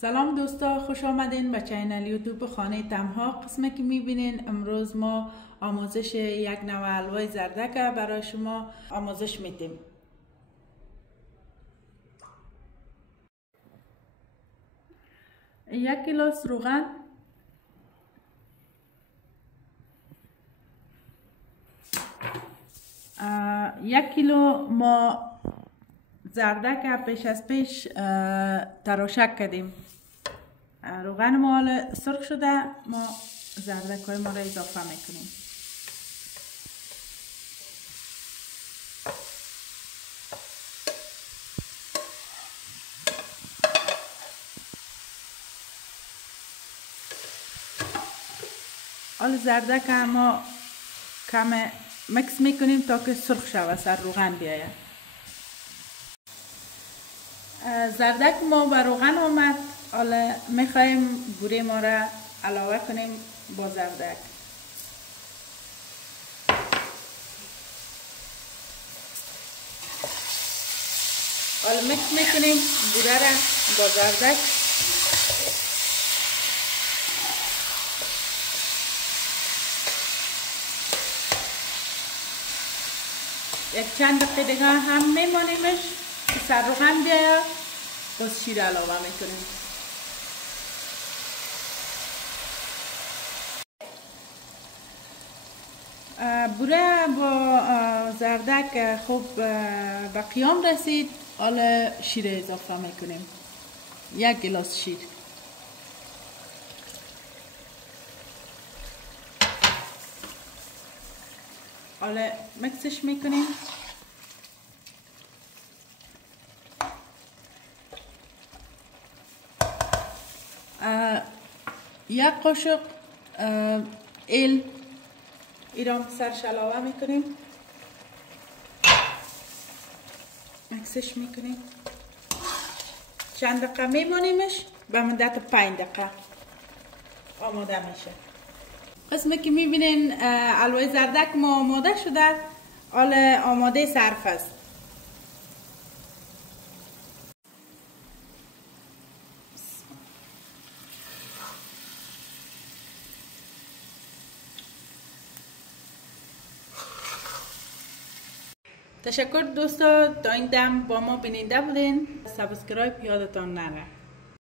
سلام دوستا، خوش آمدین به چینل یوتیوب خانه تمها. قسمه که میبینین امروز ما آموزش یک نوع حلوای زردک برای شما آموزش میدیم. یک گلاس روغن، یک کیلو ما زردک پیش از پیش تراشک کردیم. روغن ما حالا سرخ شده، ما زردک های ما را اضافه میکنیم. حالا زردک ما کم مکس میکنیم تا که سرخ شود، سر روغن بیاید. زردک ما به روغن آمد، حالا میخوایم بوره ما را علاوه کنیم با زردک. حالا مکس میکنیم بوره را با زردک. یک چند دقیقه دیگه هم میمانیمش که سر روغن بیاید، باز شیر علاوه میکنیم. بوره با زردک خوب به قیام رسید، حالا شیر اضافه میکنیم. یک گلاس شیر. حالا مکسش میکنیم. یک قاشق ایل ایران سرش علاوه میکنیم، مکسش میکنیم. چند دقیقه میمانیمش، به مدت 5 دقیقه آماده میشه. قسمه که میبینین حلوای زردک ما آماده شده، حالا آماده صرف است. تشکر دوستا، تا این دم با ما بیننده بودین. سابسکرایب یادتان نره.